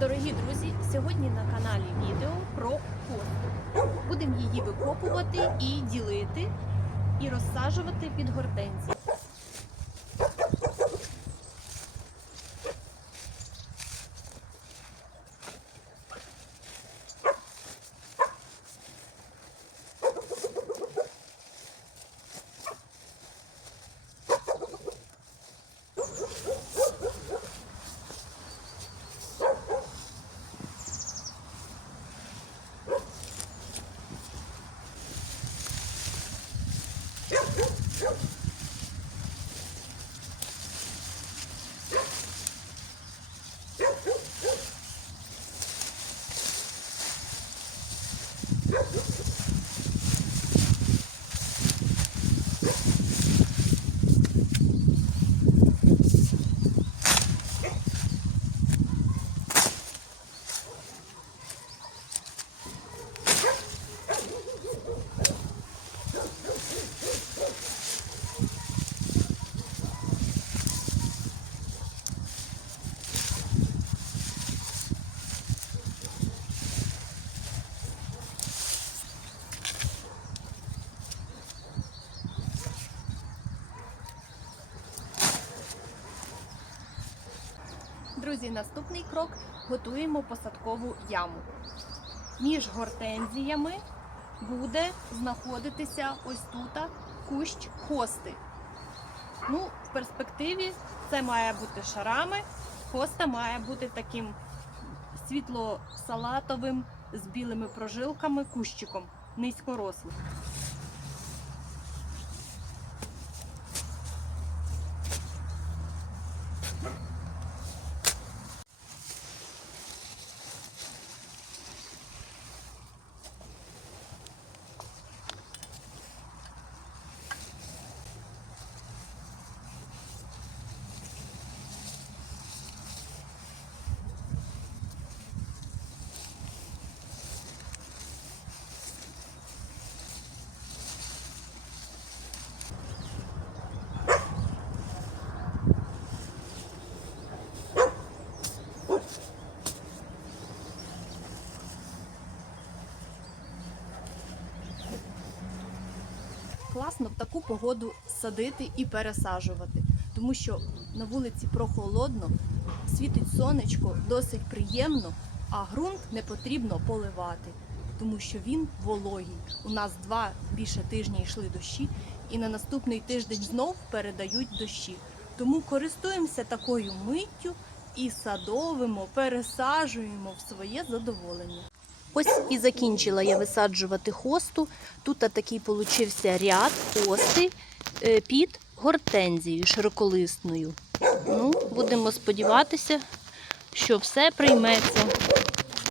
Дорогі друзі, сьогодні на каналі відео про хосту. Будемо її викопувати і ділити, і розсаджувати під гортензії. Oh, oh, oh. Друзі, наступний крок готуємо посадкову яму. Між гортензіями буде знаходитися ось тут кущ хости. Ну, в перспективі це має бути шарами. Хоста має бути таким світло-салатовим з білими прожилками кущиком, низькорослим. Класно в таку погоду садити і пересаджувати, тому що на вулиці прохолодно, світить сонечко, досить приємно, а ґрунт не потрібно поливати, тому що він вологий. У нас два більше тижні йшли дощі, і на наступний тиждень знов передають дощі. Тому користуємося такою миттю і садовимо, пересаджуємо в своє задоволення. Ось і закінчила я висаджувати хосту. Тут такий получився ряд хости е, під гортензією широколисною. Ну, будемо сподіватися, що все прийметься.